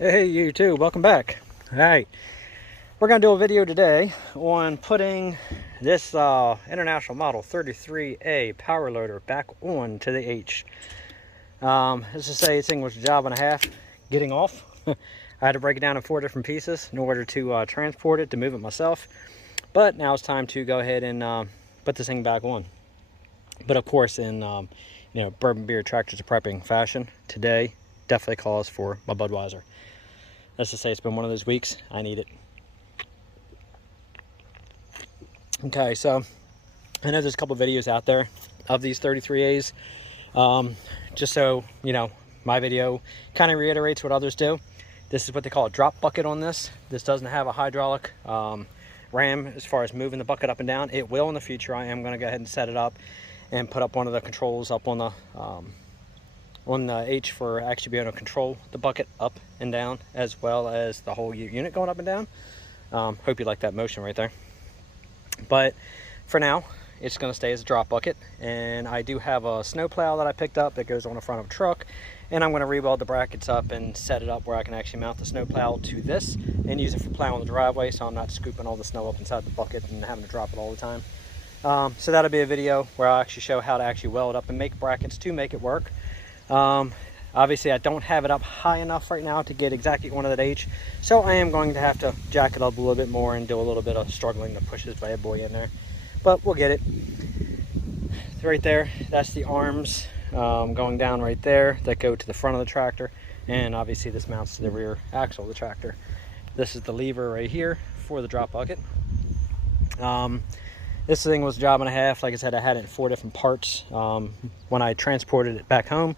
Hey, you too. Welcome back. All right, we're going to do a video today on putting this International Model 33A power loader back on to the H. Let's just say this thing was a job and a half getting off. I had to break it down in 4 different pieces in order to transport it, to move it myself. But now it's time to go ahead and put this thing back on. But of course, in bourbon beer tractors of prepping fashion, today definitely calls for my Budweiser. Let's just say it's been one of those weeks. I need it. Okay, so I know there's a couple videos out there of these 33As. Just so you know, my video kind of reiterates what others do. This is what they call a drop bucket on this. This doesn't have a hydraulic ram as far as moving the bucket up and down. It will in the future. I am going to go ahead and set it up and put up one of the controls up on the H for actually being able to control the bucket up and down, as well as the whole unit going up and down. Hope you like that motion right there. But for now, it's going to stay as a drop bucket. And I do have a snow plow that I picked up that goes on the front of a truck. And I'm going to re-weld the brackets up and set it up where I can actually mount the snow plow to this and use it for plowing the driveway, so I'm not scooping all the snow up inside the bucket and having to drop it all the time. So that'll be a video where I'll actually show how to actually weld up and make brackets to make it work. Obviously I don't have it up high enough right now to get exactly onto that H, so I am going to have to jack it up a little bit more and do a little bit of struggling to push this bad boy in there, but we'll get it. Right there, that's the arms going down right there that go to the front of the tractor, and obviously this mounts to the rear axle of the tractor. This is the lever right here for the drop bucket. This thing was a job and a half. Like I said, I had it in 4 different parts when I transported it back home.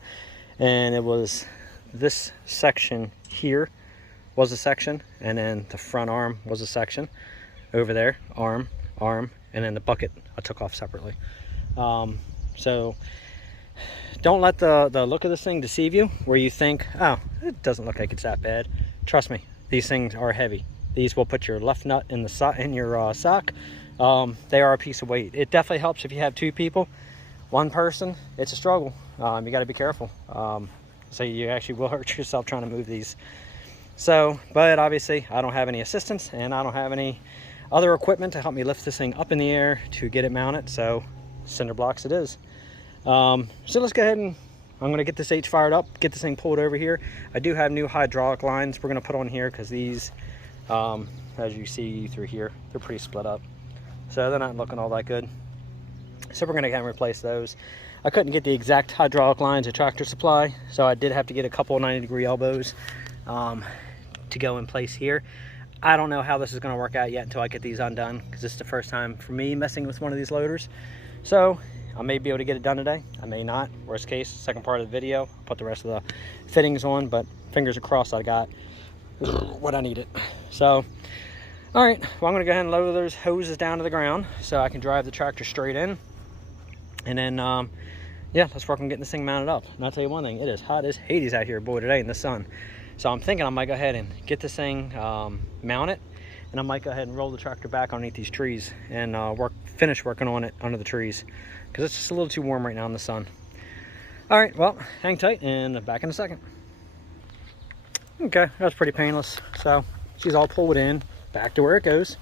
And it was this section here was a section, and then the front arm was a section over there, arm, and then the bucket I took off separately. So don't let the look of this thing deceive you, where you think, oh, it doesn't look like it's that bad. Trust me, these things are heavy. These will put your left nut in your sock. They are a piece of weight. It definitely helps if you have 2 people. 1 person, it's a struggle. You got to be careful. So you actually will hurt yourself trying to move these. So, but obviously I don't have any assistance, and I don't have any other equipment to help me lift this thing up in the air to get it mounted. So cinder blocks it is. So let's go ahead and I'm going to get this H fired up, get this thing pulled over here. I do have new hydraulic lines we're going to put on here, because these, as you see through here, they're pretty split up. So they're not looking all that good. So we're going to go ahead and replace those. I couldn't get the exact hydraulic lines at Tractor Supply, so I did have to get a couple of 90-degree elbows to go in place here. I don't know how this is going to work out yet until I get these undone, because this is the first time for me messing with one of these loaders. So I may be able to get it done today. I may not. Worst case, second part of the video, I'll put the rest of the fittings on, but fingers are crossed I got what I needed. So, all right, well, I'm going to go ahead and lower those hoses down to the ground so I can drive the tractor straight in. And then, yeah, let's work on getting this thing mounted up. And I'll tell you one thing, it is hot as Hades out here, boy, today in the sun. So I'm thinking I might go ahead and get this thing mounted, and I might go ahead and roll the tractor back underneath these trees and finish working on it under the trees, because it's just a little too warm right now in the sun. All right, well, hang tight, and back in a second. Okay, that's pretty painless. So she's all pulled in, back to where it goes.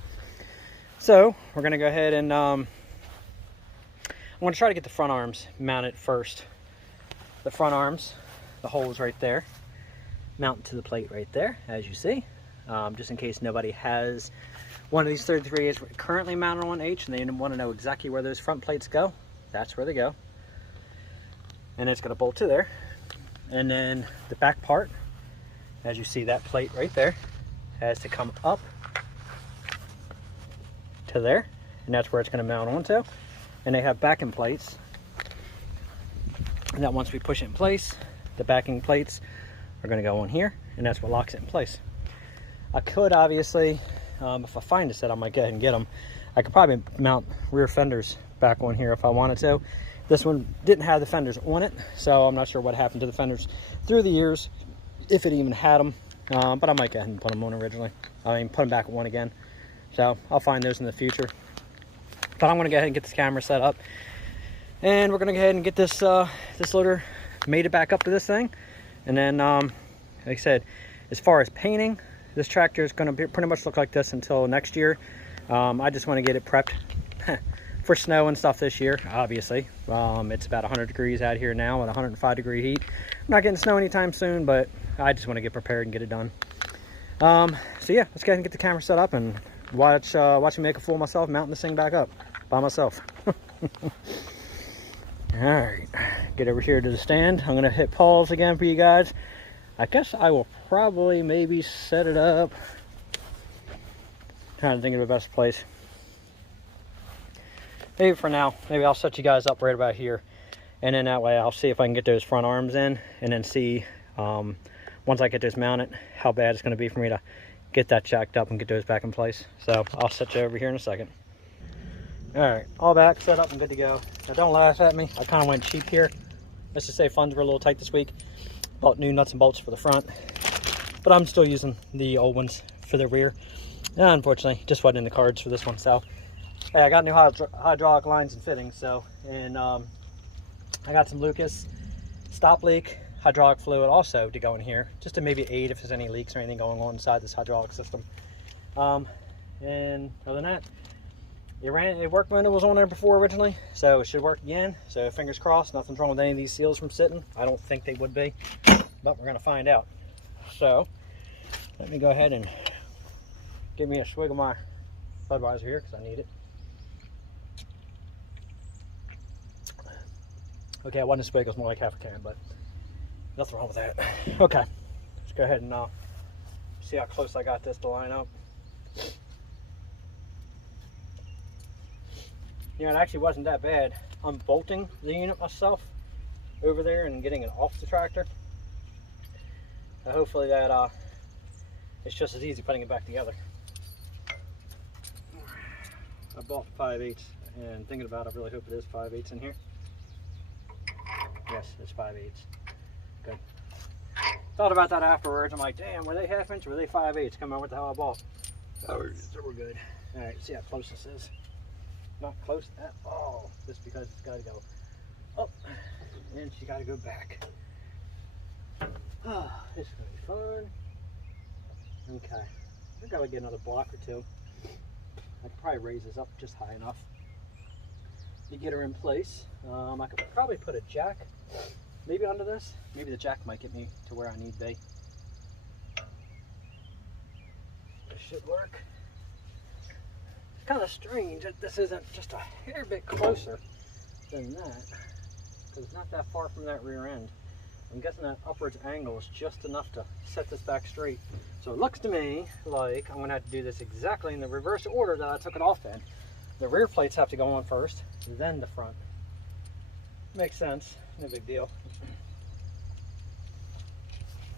So we're gonna go ahead and I'm going to try to get the front arms mounted first. The front arms, the hole's right there, mount to the plate right there, as you see. Just in case nobody has one of these 33As currently mounted on H and they want to know exactly where those front plates go, that's where they go. And it's going to bolt to there. And then the back part, as you see, that plate right there has to come up to there, and that's where it's going to mount onto. And they have backing plates, and that once we push it in place, the backing plates are going to go on here, and that's what locks it in place. I could obviously, if I find a set, I might go ahead and get them. I could probably mount rear fenders back on here if I wanted to. This one didn't have the fenders on it, so I'm not sure what happened to the fenders through the years, if it even had them. But I might go ahead and put them on originally. I mean, put them back on again. So I'll find those in the future. But I'm going to go ahead and get this camera set up, and we're going to go ahead and get this this loader made it back up to this thing. And then, like I said, As far as painting, this tractor is going to pretty much look like this until next year. I just want to get it prepped for snow and stuff this year, obviously. It's about 100 degrees out here now at 105-degree heat. I'm not getting snow anytime soon, but I just want to get prepared and get it done. So yeah, let's go ahead and get the camera set up and watch me make a fool of myself mounting this thing back up by myself. Alright, get over here to the stand. I'm going to hit pause again for you guys. I guess I will probably maybe set it up. Trying to think of the best place. Maybe for now, maybe I'll set you guys up right about here. And then that way I'll see if I can get those front arms in, and then see once I get this mounted, how bad it's going to be for me to get that jacked up and get those back in place. So I'll set you over here in a second. Alright, all back, set up, and good to go. Now don't laugh at me, I kind of went cheap here. Let's just say funds were a little tight this week. Bought new nuts and bolts for the front, but I'm still using the old ones for the rear. And unfortunately, just wasn't in the cards for this one. So hey, I got new hydraulic lines and fittings, so, and I got some Lucas stop leak hydraulic fluid also to go in here, just to maybe aid if there's any leaks or anything going on inside this hydraulic system. And other than that, it worked when it was on there before originally, so it should work again. So fingers crossed, nothing's wrong with any of these seals from sitting. I don't think they would be, but we're gonna find out. So let me go ahead and give me a swig of my Budweiser here because I need it. Okay, it wasn't a swig, it was more like half a can, but nothing wrong with that. Okay, let's go ahead and see how close I got this to line up. Yeah, it actually wasn't that bad. I'm bolting the unit myself over there and getting it off the tractor. So hopefully that it's just as easy putting it back together. I bought 5/8, and thinking about it, I really hope it is 5/8 in here. Yes, it's 5/8. Good. Thought about that afterwards. I'm like, damn, were they 1/2 inch or were they 5/8? Come on, what the hell I bought. So we're good. All right, see how close this is. Not close at all, just because it's got to go up and she got to go back. Oh, this is going to be fun. Okay, I think I'll get another block or two. I could probably raise this up just high enough to get her in place. I could probably put a jack maybe under this. Maybe the jack might get me to where I need to be. This should work. It's kind of strange that this isn't just a hair bit closer than that, because it's not that far from that rear end. I'm guessing that upwards angle is just enough to set this back straight. So it looks to me like I'm going to have to do this exactly in the reverse order that I took it off in. The rear plates have to go on first, then the front. Makes sense, no big deal.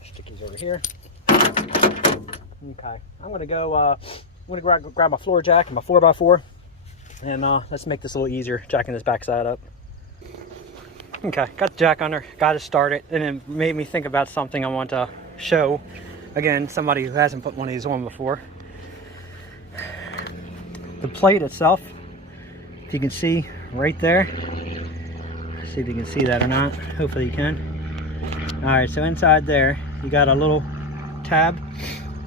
Stick these over here. Okay, I'm going to go, grab my floor jack and my 4x4, and let's make this a little easier, jacking this backside up. Okay, got the jack under, got it started, and it made me think about something I want to show. Again, somebody who hasn't put one of these on before. The plate itself, if you can see right there, let's see if you can see that or not, hopefully you can. Alright, so inside there, you got a little tab.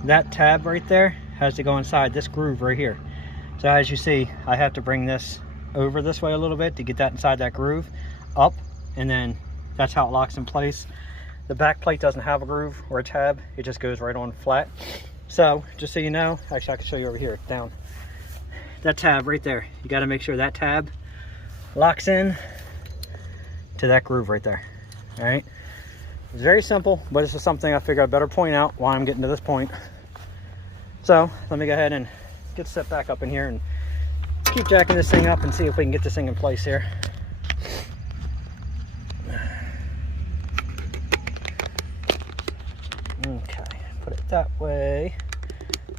That tab right there has to go inside this groove right here. So as you see, I have to bring this over this way a little bit to get that inside that groove, up, and then that's how it locks in place. The back plate doesn't have a groove or a tab, it just goes right on flat. So just so you know, actually I can show you over here, down. That tab right there, you got to make sure that tab locks in to that groove right there. All right, it's very simple, but this is something I figure I better point out why I'm getting to this point. So let me go ahead and get set back up in here and keep jacking this thing up and see if we can get this thing in place here. Okay, put it that way.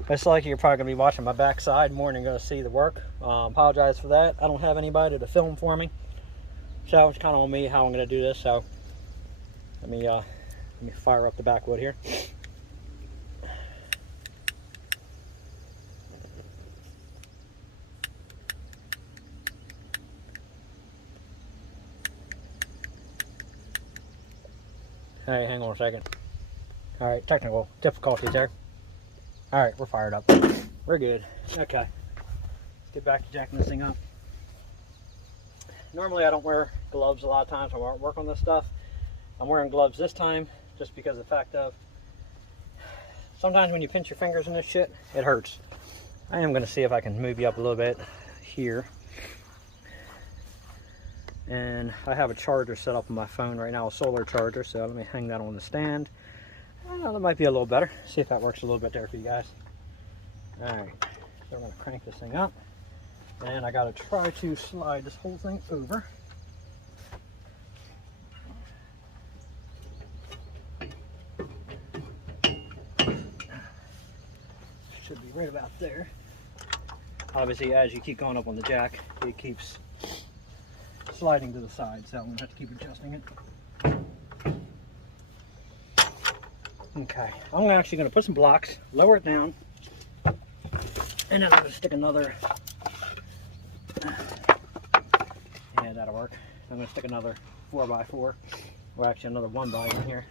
It's like you're probably going to be watching my backside more than you're going to see the work. Apologize for that. I don't have anybody to film for me, so it's kind of on me how I'm going to do this. So let me fire up the backwood here. Hey, hang on a second. All right, technical difficulties there. All right, we're fired up. We're good. Okay, let's get back to jacking this thing up. Normally I don't wear gloves a lot of times when I work on this stuff. I'm wearing gloves this time just because of the fact of sometimes when you pinch your fingers in this shit, it hurts. I am going to see if I can move you up a little bit here. And I have a charger set up on my phone right now, a solar charger, so let me hang that on the stand. That might be a little better. See if that works a little bit there for you guys. Alright, so we're going to crank this thing up. And I got to try to slide this whole thing over. Should be right about there. Obviously, as you keep going up on the jack, it keeps sliding to the side, so I'm going to have to keep adjusting it. Okay, I'm actually going to put some blocks, lower it down, and then I'm going to stick another, yeah, that'll work. I'm going to stick another 4x4, or actually another 1x in here.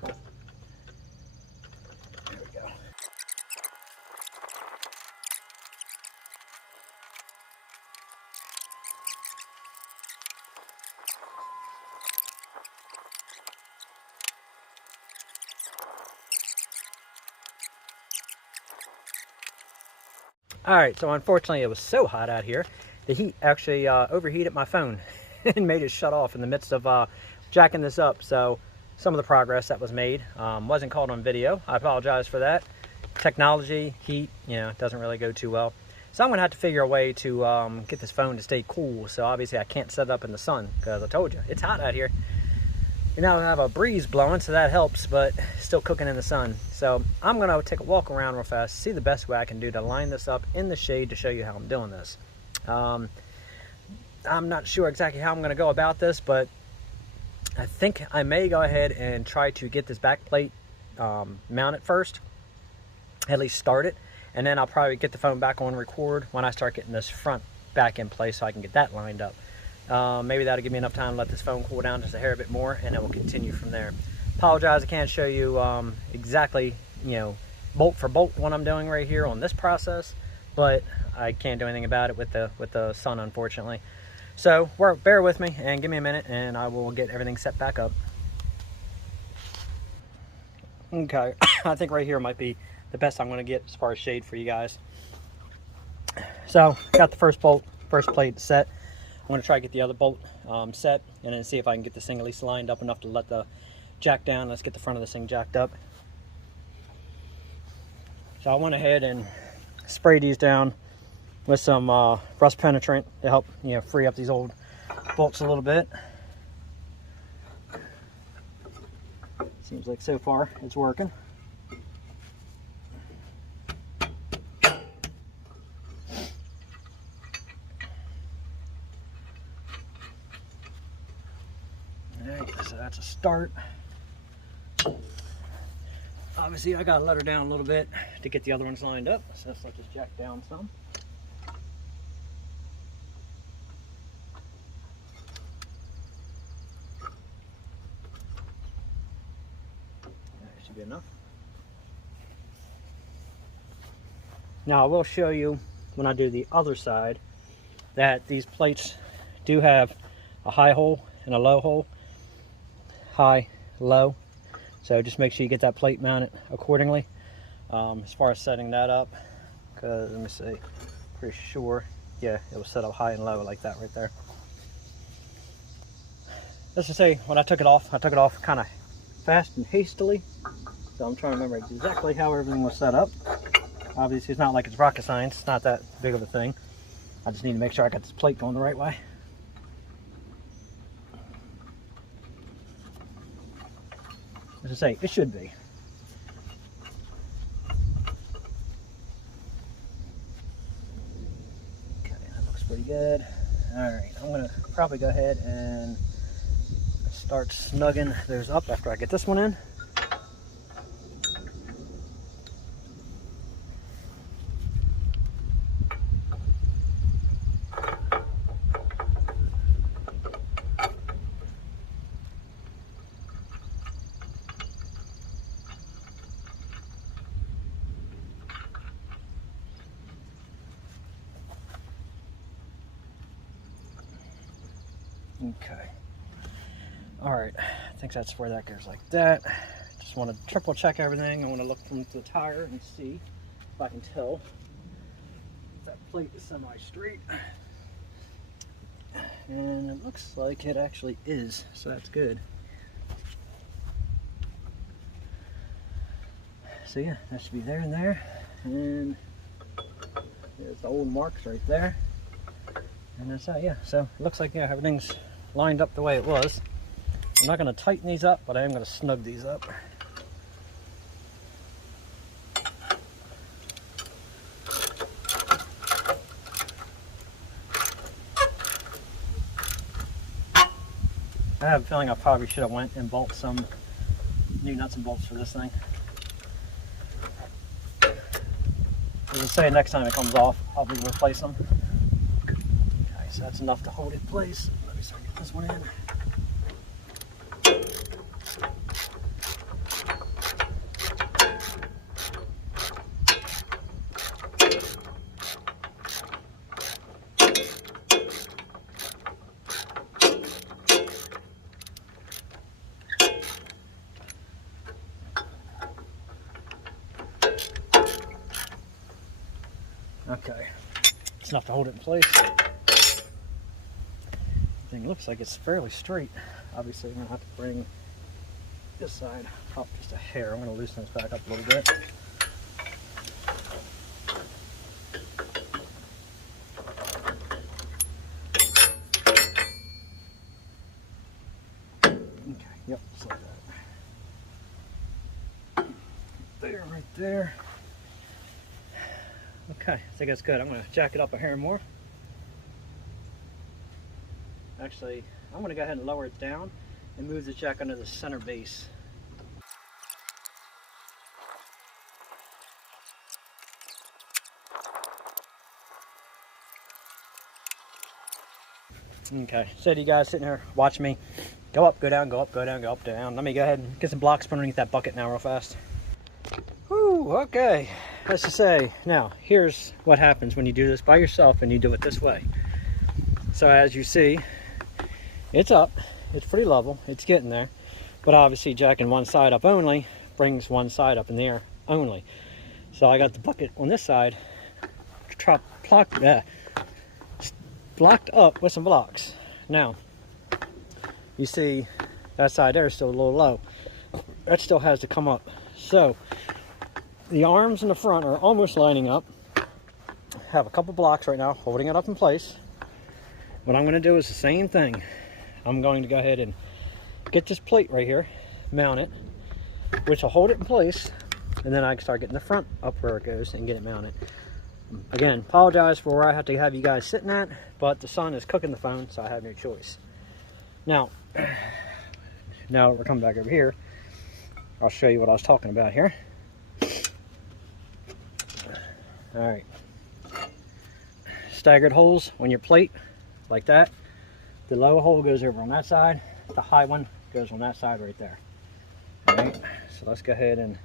There we go. All right, so unfortunately it was so hot out here, the heat actually overheated my phone and made it shut off in the midst of jacking this up. So some of the progress that was made wasn't caught on video. I apologize for that. Technology, heat, you know, doesn't really go too well. So I'm gonna have to figure a way to get this phone to stay cool. So obviously I can't set it up in the sun because I told you, it's hot out here. We now have a breeze blowing, so that helps, but still cooking in the sun. So I'm gonna take a walk around real fast, see the best way I can do to line this up in the shade to show you how I'm doing this. I'm not sure exactly how I'm gonna go about this, but I think I may go ahead and try to get this back plate mounted first, at least start it, and then I'll probably get the phone back on record when I start getting this front back in place so I can get that lined up. Maybe that'll give me enough time to let this phone cool down just a hair bit more, and then we'll continue from there. Apologize, I can't show you exactly, you know, bolt for bolt what I'm doing right here on this process, but I can't do anything about it with the sun, unfortunately. So bear with me and give me a minute, and I will get everything set back up. Okay, I think right here might be the best I'm going to get as far as shade for you guys. So got the first plate set. I'm going to try to get the other bolt set, and then see if I can get this thing at least lined up enough to let the jack down. Let's get the front of this thing jacked up. So I went ahead and sprayed these down with some rust penetrant to help, you know, free up these old bolts a little bit. Seems like so far it's working. So that's a start. Obviously I gotta let her down a little bit to get the other ones lined up, so let's let this jack down some. That should be enough. Now I will show you when I do the other side that these plates do have a high hole and a low hole. High, low, so just make sure you get that plate mounted accordingly. As far as setting that up, because let me see, pretty sure, yeah, it was set up high and low like that right there. Let's just say when I took it off kind of fast and hastily, so I'm trying to remember exactly how everything was set up. Obviously it's not like it's rocket science, it's not that big of a thing. I just need to make sure I got this plate going the right way. As I say, it should be. Okay, that looks pretty good. Alright, I'm going to probably go ahead and start snugging those up after I get this one in. Okay. All right, I think that's where that goes like that. Just want to triple check everything. I want to look from the tire and see if I can tell if that plate is semi-straight. And it looks like it actually is, so that's good. So yeah, that should be there and there. And there's the old marks right there. And that's that, yeah. So it looks like, yeah, everything's lined up the way it was. I'm not going to tighten these up, but I am going to snug these up. I have a feeling I probably should have went and bought some new nuts and bolts for this thing. As I say, next time it comes off, I'll be replace them. Okay, so that's enough to hold it in place. Let me start getting this one in. Okay, it's enough to hold it in place. Everything looks like it's fairly straight. Obviously, I'm going to have to bring this side up just a hair. I'm going to loosen this back up a little bit. Okay, yep, just like that. There, right there. Okay, I think that's good. I'm going to jack it up a hair more. Actually, I'm going to go ahead and lower it down and move the jack under the center base. Okay, so you guys sitting here watching me go up, go down, go up, go down, go up, down. Let me go ahead and get some blocks put underneath that bucket now real fast. Whew, okay. As to say, now here's what happens when you do this by yourself and you do it this way. So as you see, it's up, it's pretty level, it's getting there, but obviously jacking one side up only brings one side up in the air only. So I got the bucket on this side blocked up with some blocks. Now you see that side there is still a little low. That still has to come up. So the arms in the front are almost lining up. Have a couple blocks right now holding it up in place. What I'm going to do is the same thing. I'm going to go ahead and get this plate right here, mount it, which will hold it in place, and then I can start getting the front up where it goes and get it mounted. Again, apologize for where I have to have you guys sitting at, but the sun is cooking the phone, so I have no choice. Now we're coming back over here. I'll show you what I was talking about here. All right, staggered holes on your plate like that. The low hole goes over on that side, the high one goes on that side right there. All right, so let's go ahead and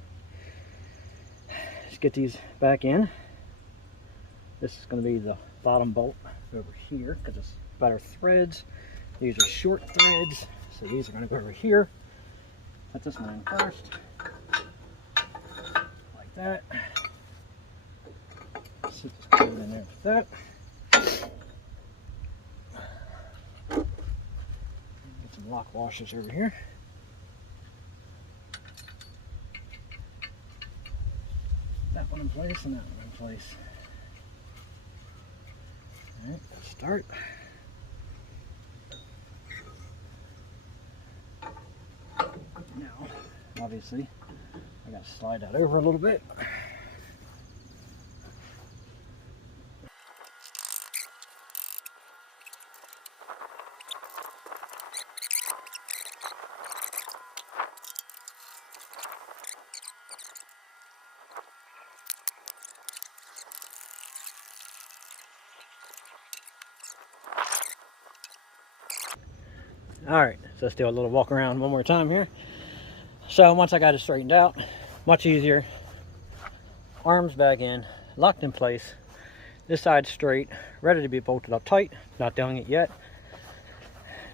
just get these back in. This is going to be the bottom bolt over here because it's better threads. These are short threads, so these are going to go over here. Put this one in first, like that. Just put it in there with that. Get some lock washers over here. That one in place and that one in place. All right, let's start. Now, obviously, I got to slide that over a little bit. All right, so let's do a little walk around one more time here. So once I got it straightened out, much easier. Arms back in, locked in place. This side straight, ready to be bolted up tight. Not doing it yet.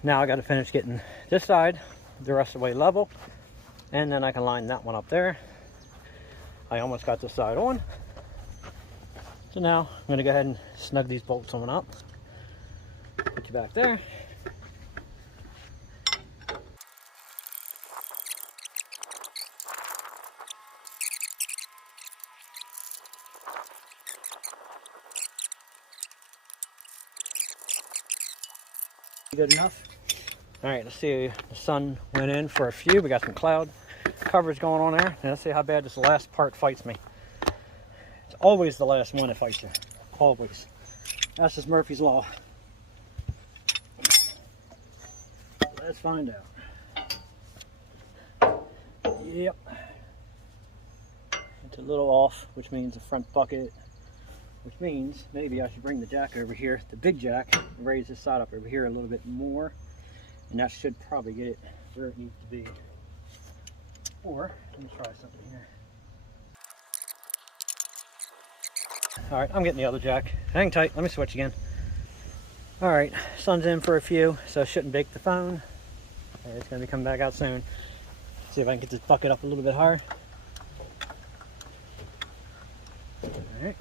Now I got to finish getting this side the rest of the way level, and then I can line that one up there. I almost got this side on. So now I'm going to go ahead and snug these bolts on up. Put you back there. Good enough. All right, let's see. The sun went in for a few. We got some cloud coverage going on there. And let's see how bad this last part fights me. It's always the last one that fights you. Always. That's just Murphy's Law. Let's find out. Yep. It's a little off, which means the front bucket, which means maybe I should bring the jack over here, the big jack, and raise this side up over here a little bit more. And that should probably get it where it needs to be. Or, let me try something here. All right, I'm getting the other jack. Hang tight, let me switch again. All right, sun's in for a few, so it shouldn't bake the phone. It's gonna be coming back out soon. See if I can get this bucket up a little bit higher. All right.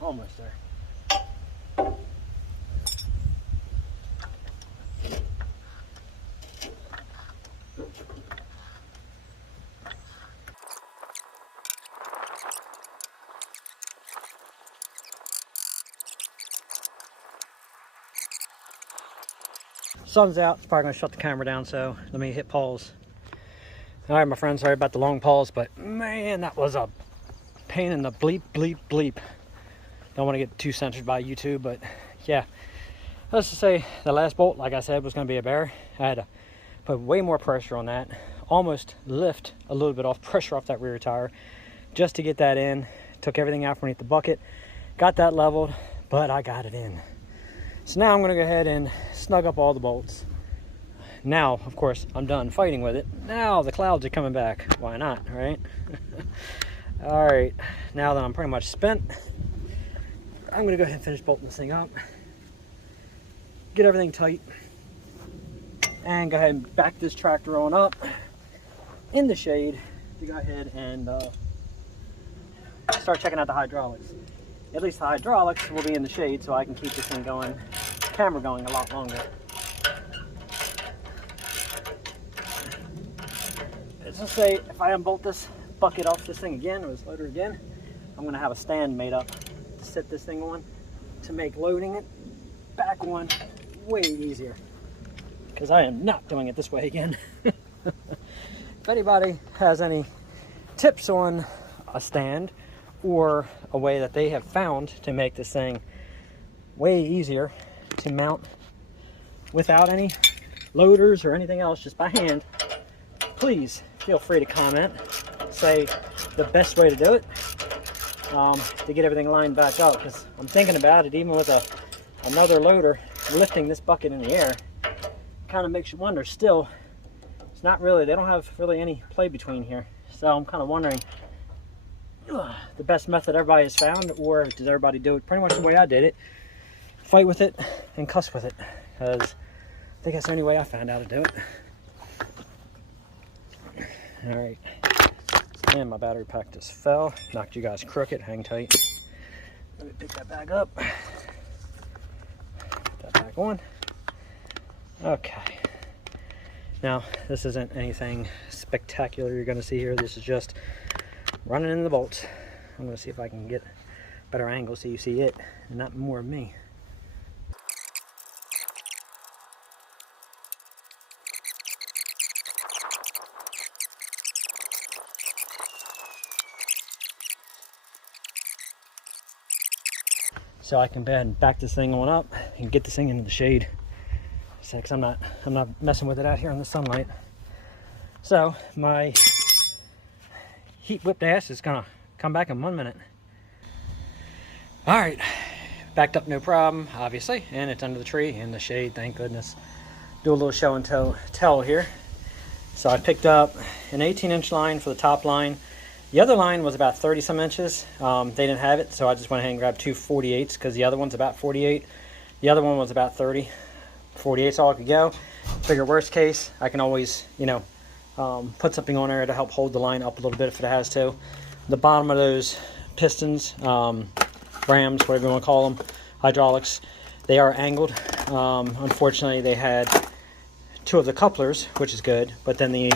Almost there. Sun's out. It's probably going to shut the camera down, so let me hit pause. All right, my friends, sorry about the long pause, but man, that was a pain in the bleep, bleep, bleep. Don't want to get too censored by YouTube, but yeah. Let's just say the last bolt, like I said, was going to be a bear. I had to put way more pressure on that. Almost lift a little bit off pressure off that rear tire just to get that in. Took everything out from underneath the bucket. Got that leveled, but I got it in. So now I'm going to go ahead and snug up all the bolts. Now, of course, I'm done fighting with it. Now the clouds are coming back. Why not, right? All right, now that I'm pretty much spent, I'm going to go ahead and finish bolting this thing up. Get everything tight. And go ahead and back this tractor on up in the shade to go ahead and start checking out the hydraulics. At least the hydraulics will be in the shade so I can keep this thing going, camera going a lot longer. Let's just say if I unbolt this bucket off this thing again, or this loader again, I'm going to have a stand made up to set this thing on to make loading it back on way easier. Because I am not doing it this way again. If anybody has any tips on a stand or a way that they have found to make this thing way easier to mount without any loaders or anything else, just by hand, please feel free to comment. Say the best way to do it to get everything lined back up, because I'm thinking about it, even with another loader lifting this bucket in the air, kind of makes you wonder. Still, it's not really, they don't have really any play between here, so I'm kind of wondering the best method everybody has found, or does everybody do it pretty much the way I did it, fight with it and cuss with it, because I think that's the only way I found out to do it. All right, and my battery pack just fell, knocked you guys crooked. Hang tight. Let me pick that back up, put that back on. Okay, now this isn't anything spectacular you're going to see here. This is just running in the bolts. I'm going to see if I can get a better angle so you see it and not more of me. So I can go ahead and back this thing on up and get this thing into the shade. Because I'm not messing with it out here in the sunlight. So my heat whipped ass is gonna come back in 1 minute. All right, backed up no problem, obviously, and it's under the tree in the shade, thank goodness. Do a little show and tell here. So I picked up an 18-inch line for the top line, The other line was about 30 some inches. They didn't have it, so I just went ahead and grabbed two 48s because the other one's about 48. The other one was about 30. 48's all I could go. Figure worst case, I can always, you know, put something on there to help hold the line up a little bit if it has to. The bottom of those pistons, rams, whatever you want to call them, hydraulics, they are angled. Unfortunately, they had two of the couplers, which is good, but then the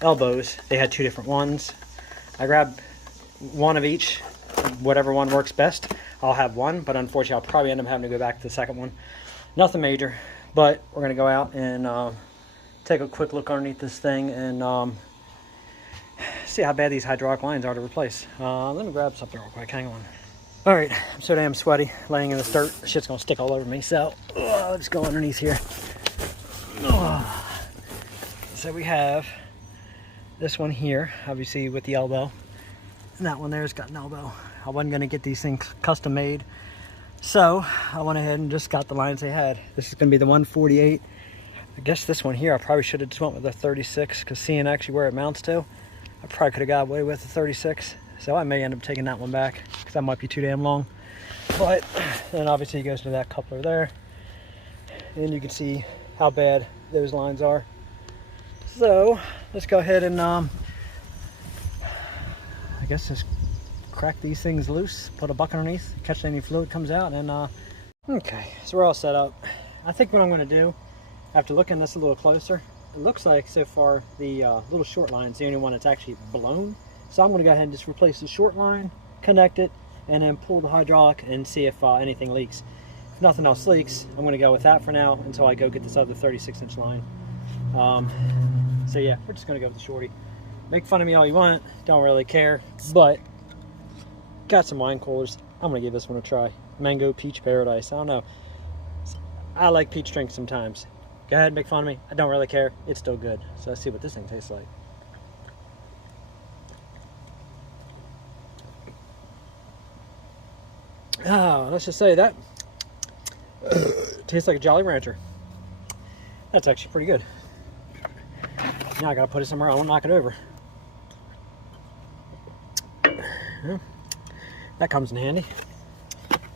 elbows, they had two different ones. I grabbed one of each, whatever one works best. I'll have one, but unfortunately I'll probably end up having to go back to the second one. Nothing major, but we're going to go out and take a quick look underneath this thing and see how bad these hydraulic lines are to replace. Let me grab something real quick, hang on. Alright, I'm so damn sweaty laying in this dirt. Shit's going to stick all over me, so let's go underneath here. So we have this one here, obviously with the elbow, and that one there's got an elbow. I wasn't going to get these things custom made, so I went ahead and just got the lines they had. This is going to be the 148. I guess this one here I probably should have just went with the 36, because seeing actually where it mounts to, I probably could have got away with the 36, so I may end up taking that one back because that might be too damn long. But then obviously it goes to that coupler there, and you can see how bad those lines are. So let's go ahead and I guess just crack these things loose, put a bucket underneath, catch any fluid comes out, and okay, so we're all set up. I think what I'm going to do, after looking at this a little closer, it looks like so far the little short line is the only one that's actually blown. So I'm going to go ahead and just replace the short line, connect it, and then pull the hydraulic and see if anything leaks. If nothing else leaks, I'm going to go with that for now until I go get this other 36-inch line. So yeah, we're just going to go with the shorty. Make fun of me all you want, don't really care, but got some wine coolers. I'm going to give this one a try. Mango Peach Paradise. I don't know. I like peach drinks sometimes. Go ahead, make fun of me. I don't really care. It's still good. So let's see what this thing tastes like. Oh, let's just say that tastes like a Jolly Rancher. That's actually pretty good. Now I gotta put it somewhere. I won't knock it over. Yeah, that comes in handy.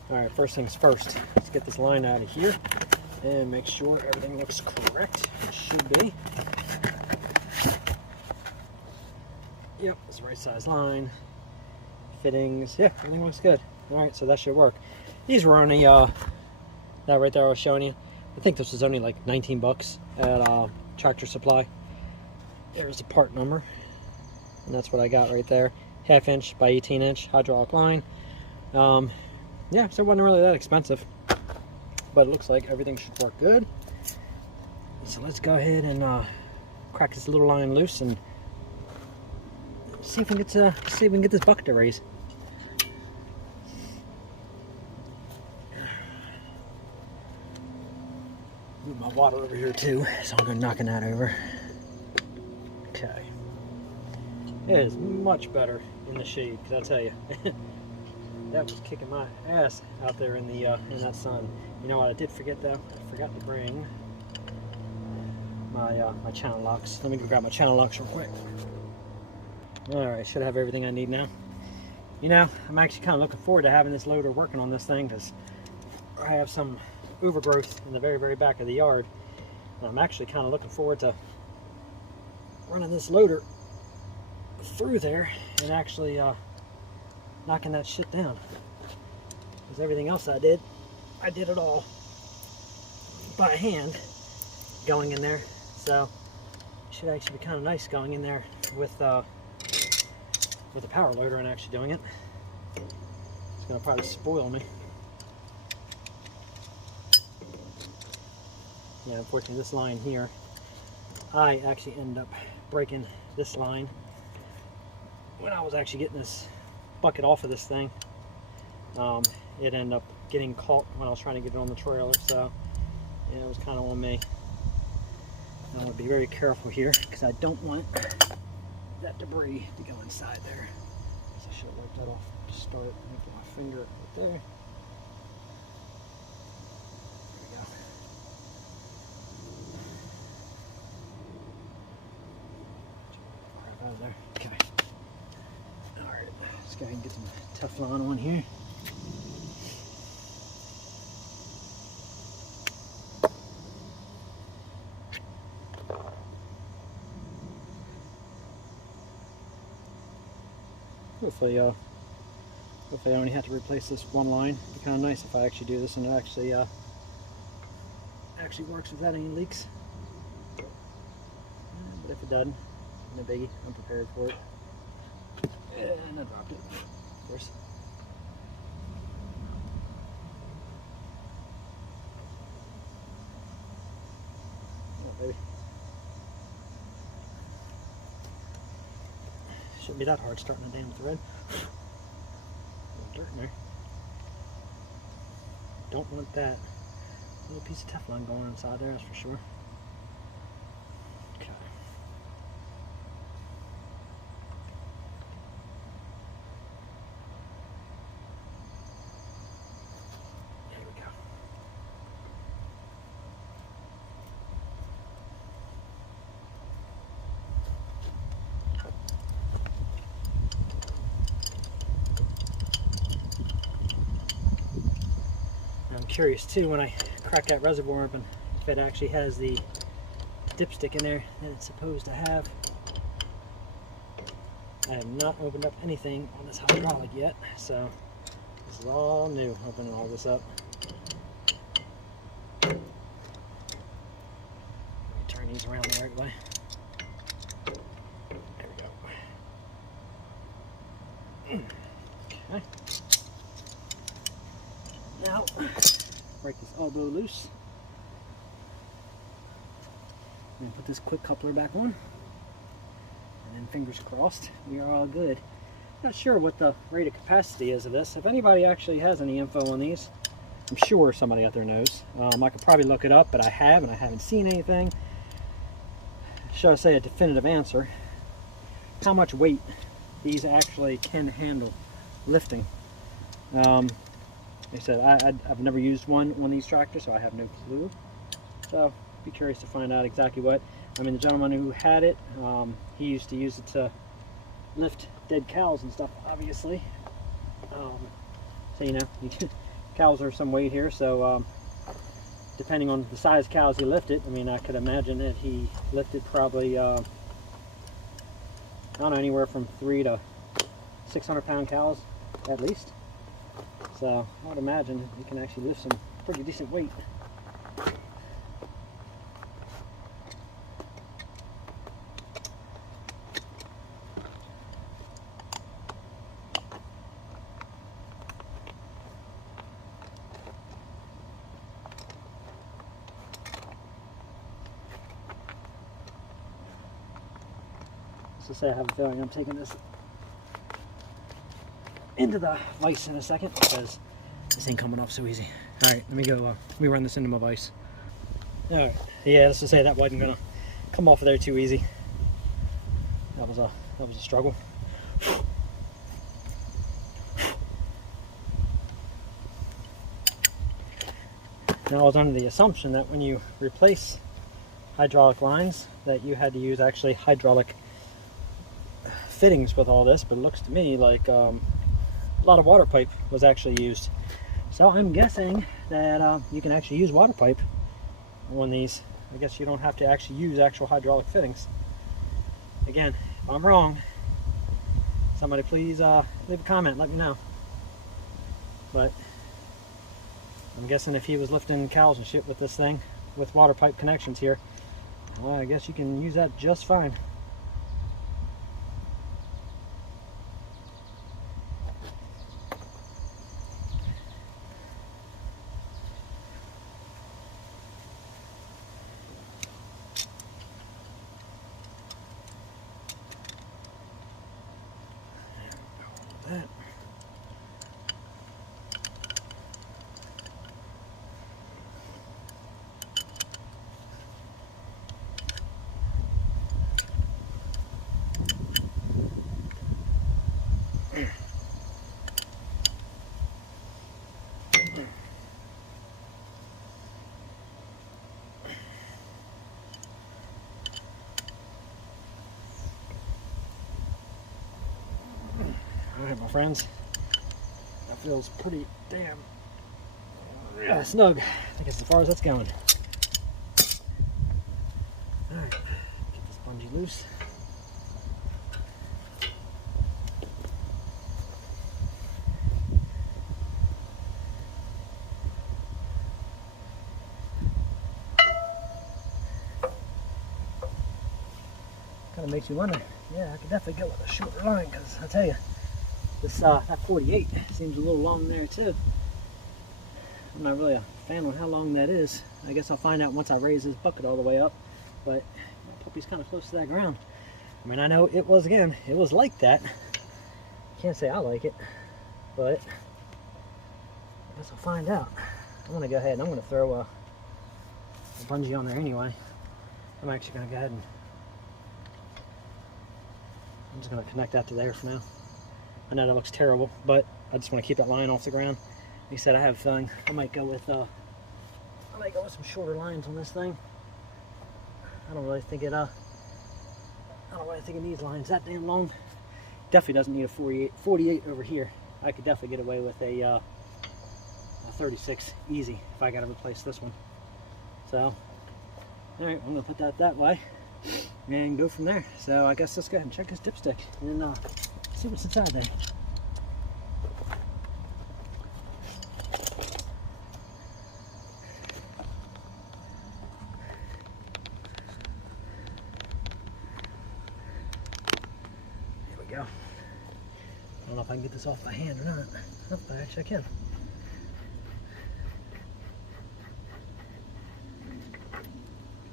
All right, first things first. Let's get this line out of here and make sure everything looks correct. It should be. Yep, it's the right size line. Fittings. Yeah, everything looks good. All right, so that should work. These were only that right there I was showing you. I think this was only like 19 bucks at Tractor Supply. There's the part number, and that's what I got right there. 1/2 inch by 18 inch hydraulic line. Yeah, so it wasn't really that expensive, but it looks like everything should work good. So let's go ahead and crack this little line loose and see if we can get this bucket to raise. Move my water over here too, so I'm going to knocking that over. Okay. It is much better in the shade, because I'll tell you, that was kicking my ass out there in the in that sun. You know what I did forget though? I forgot to bring my my channel locks. Let me go grab my channel locks real quick. All right, should have everything I need now. You know, I'm actually kind of looking forward to having this loader working on this thing, because I have some overgrowth in the very back of the yard, and I'm actually kind of looking forward to running this loader through there and actually knocking that shit down, because everything else I did it all by hand going in there. So it should actually be kind of nice going in there with a power loader and actually doing it. It's gonna probably spoil me. Yeah, unfortunately this line here, I actually ended up breaking this line when I was actually getting this bucket off of this thing. It ended up getting caught when I was trying to get it on the trailer, so yeah, it was kind of on me. I want to be very careful here, because I don't want that debris to go inside there. So I should have wiped that off to start. Let me get my finger right there. There. Okay. All Let's go ahead and get some Teflon on here. Hopefully I only have to replace this one line. It'd be kind of nice if I actually do this and it actually works without any leaks. But if it doesn't, no biggie. I'm prepared for it. And I dropped it, of course. Oh, baby. Shouldn't be that hard starting a damn thread. Dirt in there. Don't want that little piece of Teflon going inside there, that's for sure. Okay. There we go. I'm curious too when I crack that reservoir open if it actually has the dipstick in there that it's supposed to have. I have not opened up anything on this hydraulic yet, so this is all new, opening all this up. Let me turn these around the right way. There we go. Okay. Now, break this elbow loose. And put this quick coupler back on. And then fingers crossed, we are all good. Not sure what the rated capacity is of this. If anybody actually has any info on these, I'm sure somebody out there knows. I could probably look it up, but I haven't seen anything. Should I say a definitive answer? How much weight these actually can handle lifting. Like I said, I've never used one on these tractors, so I have no clue. So, be curious to find out exactly what. I mean, the gentleman who had it, he used to use it to lift dead cows and stuff, obviously. So, you know, cows are some weight here, so depending on the size cows he lifted, I mean, I could imagine that he lifted probably, I don't know, anywhere from 300 to 600 pound cows, at least. So I would imagine you can actually lift some pretty decent weight. So say I have a feeling I'm taking this into the vise in a second because this ain't coming off so easy. All right, let me go. Let me run this into my vise. All right, yeah, let's just say that wasn't gonna come off of there too easy. That was a struggle. Now I was under the assumption that when you replace hydraulic lines, that you had to use actually hydraulic fittings with all this, but it looks to me like a lot of water pipe was actually used. So I'm guessing that you can actually use water pipe on these. I guess you don't have to actually use actual hydraulic fittings. Again, if I'm wrong, somebody please leave a comment, let me know. But I'm guessing if he was lifting cows and shit with this thing, with water pipe connections here, well, I guess you can use that just fine. That. Alright, my friends. That feels pretty damn snug. I think it's as far as that's going. Alright, get this bungee loose. Kind of makes you wonder. Yeah, I could definitely go with a shorter line, because I tell you, this that 48 seems a little long there too. I'm not really a fan on how long that is. I guess I'll find out once I raise this bucket all the way up. But my puppy's kind of close to that ground. I mean, I know it was, again, it was like that. Can't say I like it, but I guess I'll find out. I'm gonna go ahead and I'm gonna throw a bungee on there anyway. I'm actually gonna go ahead and I'm just going to connect that to there for now. I know that looks terrible, but I just want to keep that line off the ground. Like I said, I have a feeling I might go with some shorter lines on this thing. I don't really think it needs lines that damn long. Definitely doesn't need a 48 over here. I could definitely get away with a 36 easy if I got to replace this one. So, all right, I'm going to put that way and go from there. So I guess let's go ahead and check this dipstick and see what's inside there. Here we go. I don't know if I can get this off my hand or not. Oh, actually I can.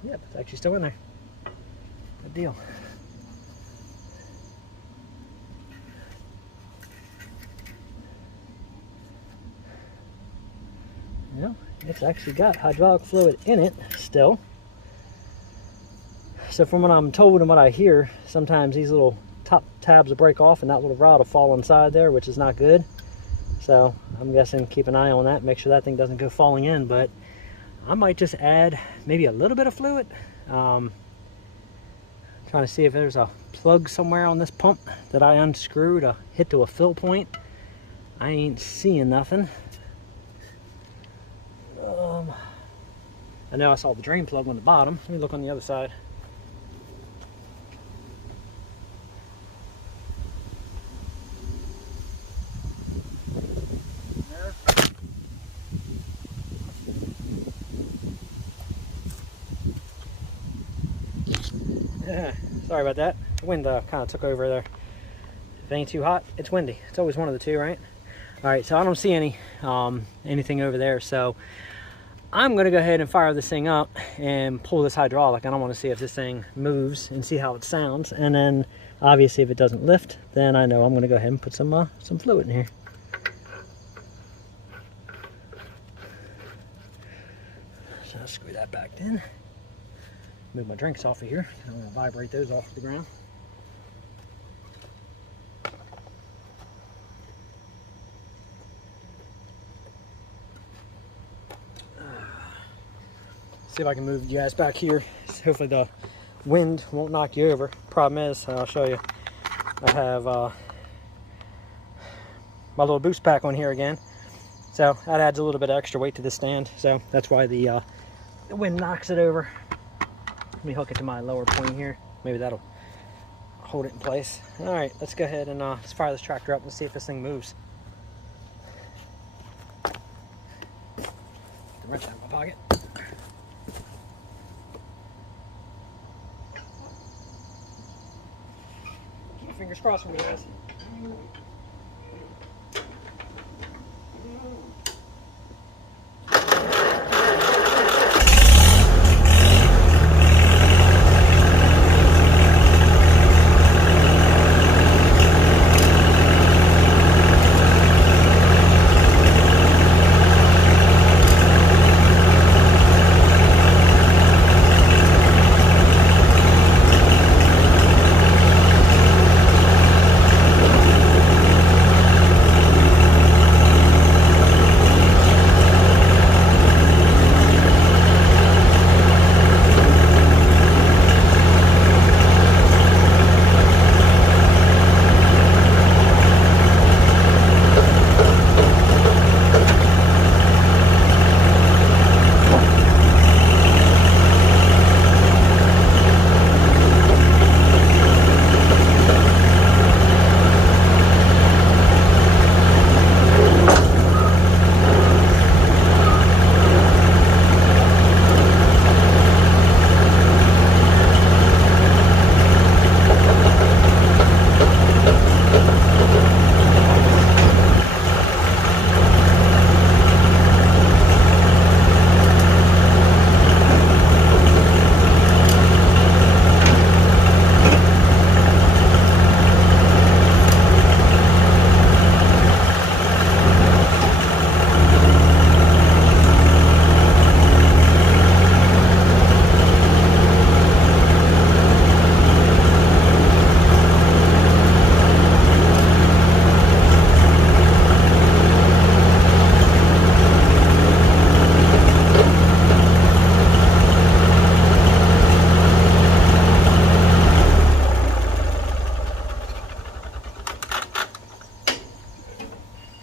Yep, it's actually still in there. Good deal. Yeah, it's actually got hydraulic fluid in it still. So from what I'm told and what I hear, sometimes these little top tabs will break off and that little rod will fall inside there, which is not good. So I'm guessing keep an eye on that, make sure that thing doesn't go falling in. But I might just add maybe a little bit of fluid. Trying to see if there's a plug somewhere on this pump that I unscrew to hit to a fill point. I ain't seeing nothing. I know I saw the drain plug on the bottom. Let me look on the other side. Yeah, sorry about that. The wind kind of took over there. If it ain't too hot, it's windy. It's always one of the two, right? All right, so I don't see anything over there. So I'm gonna go ahead and fire this thing up and pull this hydraulic. I don't want to see if this thing moves and see how it sounds. And then obviously if it doesn't lift, then I know I'm gonna go ahead and put some fluid in here. So I'll screw that back in. Move my drinks off of here. I'm going to vibrate those off the ground. See if I can move you guys back here. Hopefully the wind won't knock you over. Problem is, I'll show you, I have my little boost pack on here again. So that adds a little bit of extra weight to this stand. So that's why the wind knocks it over. Let me hook it to my lower point here. Maybe that'll hold it in place. All right, let's go ahead and let's fire this tractor up and see if this thing moves. Get the wrench out of my pocket. Keep your fingers crossed for me, guys.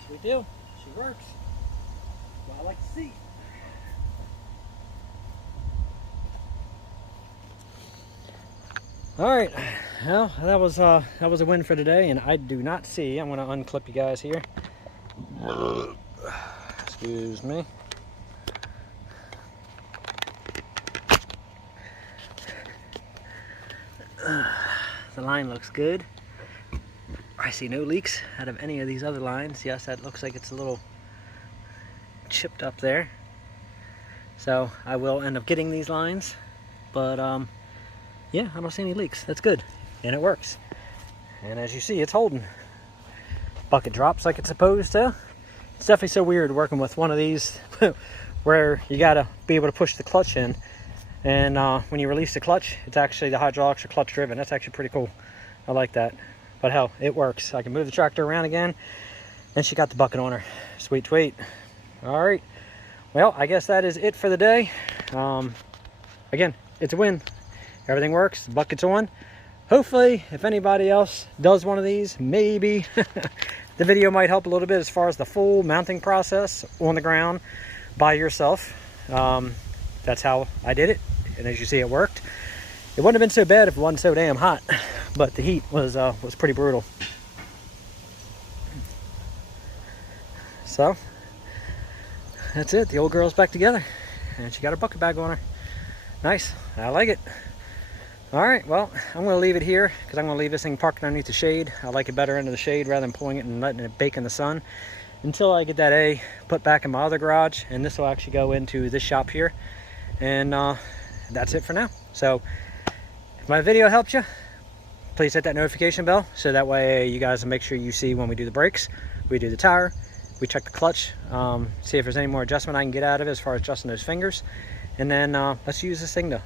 Sweet deal. She works. What I like to see. All right, well, that was a win for today, and I do not see. I'm going to unclip you guys here. Excuse me. The line looks good. I see no leaks out of any of these other lines. Yes, that looks like it's a little chipped up there. So I will end up getting these lines, but yeah, I don't see any leaks. That's good, and it works. And as you see, it's holding. Bucket drops like it's supposed to. It's definitely so weird working with one of these where you gotta be able to push the clutch in, and when you release the clutch, it's actually the hydraulics are clutch driven. That's actually pretty cool. I like that. But hell, it works. I can move the tractor around again, and she got the bucket on her. Sweet tweet. All right. Well, I guess that is it for the day. Again, it's a win. Everything works. The bucket's on. Hopefully, if anybody else does one of these, maybe the video might help a little bit as far as the full mounting process on the ground by yourself. That's how I did it, and as you see, it worked. It wouldn't have been so bad if it wasn't so damn hot, but the heat was pretty brutal. So that's it. The old girl's back together, and she got her bucket bag on her. Nice. I like it. All right, well, I'm going to leave it here because I'm going to leave this thing parked underneath the shade. I like it better under the shade rather than pulling it and letting it bake in the sun until I get that A put back in my other garage, and this will actually go into this shop here. And that's it for now. So if my video helped you, please hit that notification bell so that way you guys will make sure you see when we do the brakes, we do the tire, we check the clutch, see if there's any more adjustment I can get out of it as far as adjusting those fingers. And then let's use this thing to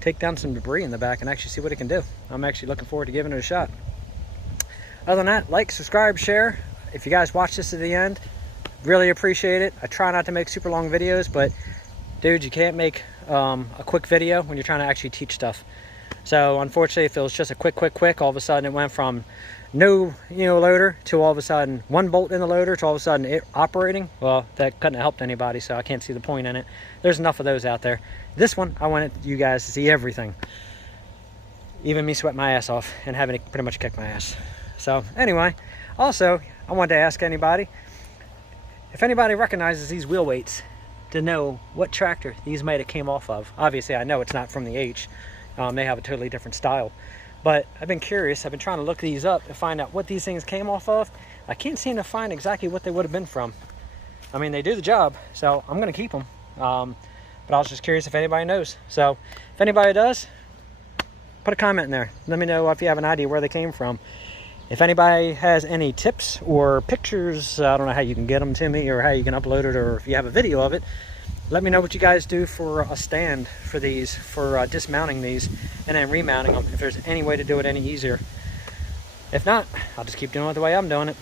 take down some debris in the back and actually see what it can do. I'm actually looking forward to giving it a shot. Other than that, like, subscribe, share. If you guys watch this to the end, really appreciate it. I try not to make super long videos, but dude, you can't make a quick video when you're trying to actually teach stuff. So unfortunately, if it was just a quick, all of a sudden it went from no loader to all of a sudden one bolt in the loader to all of a sudden it operating. Well, that couldn't have helped anybody, so I can't see the point in it. There's enough of those out there. This one, I wanted you guys to see everything. Even me sweat my ass off and having it pretty much kick my ass. So anyway, also, I wanted to ask anybody, if anybody recognizes these wheel weights, to know what tractor these might have came off of. Obviously, I know it's not from the H. They have a totally different style. But I've been curious. I've been trying to look these up to find out what these things came off of. I can't seem to find exactly what they would have been from. I mean, they do the job, so I'm going to keep them. But I was just curious if anybody knows. So if anybody does, put a comment in there. Let me know if you have an idea where they came from. If anybody has any tips or pictures, I don't know how you can get them to me or how you can upload it, or if you have a video of it, let me know what you guys do for a stand for these, for dismounting these and then remounting them, if there's any way to do it any easier. If not, I'll just keep doing it the way I'm doing it.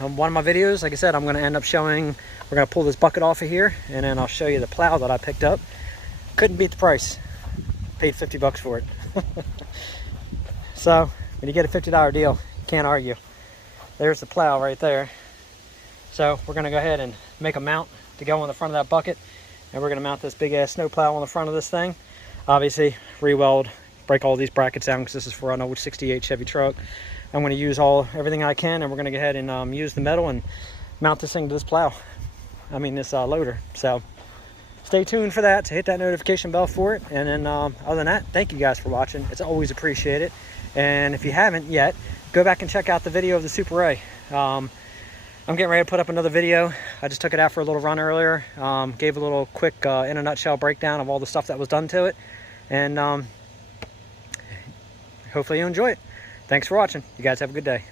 One of my videos, like I said, I'm going to end up showing, we're going to pull this bucket off of here, and then I'll show you the plow that I picked up. Couldn't beat the price. Paid 50 bucks for it. So when you get a $50 deal, you can't argue. There's the plow right there. So we're going to go ahead and make a mount to go on the front of that bucket, and we're going to mount this big ass snow plow on the front of this thing. Obviously re-weld, break all these brackets down because this is for an old 68 Chevy truck. I'm going to use everything I can, and we're going to go ahead and use the metal and mount this thing to this plow. I mean this loader. So stay tuned for that, to hit that notification bell for it. And then other than that, thank you guys for watching. It's always appreciated. And if you haven't yet, go back and check out the video of the Super A. I'm getting ready to put up another video. I just took it out for a little run earlier. Gave a little quick, in a nutshell, breakdown of all the stuff that was done to it. And hopefully you enjoy it. Thanks for watching. You guys have a good day.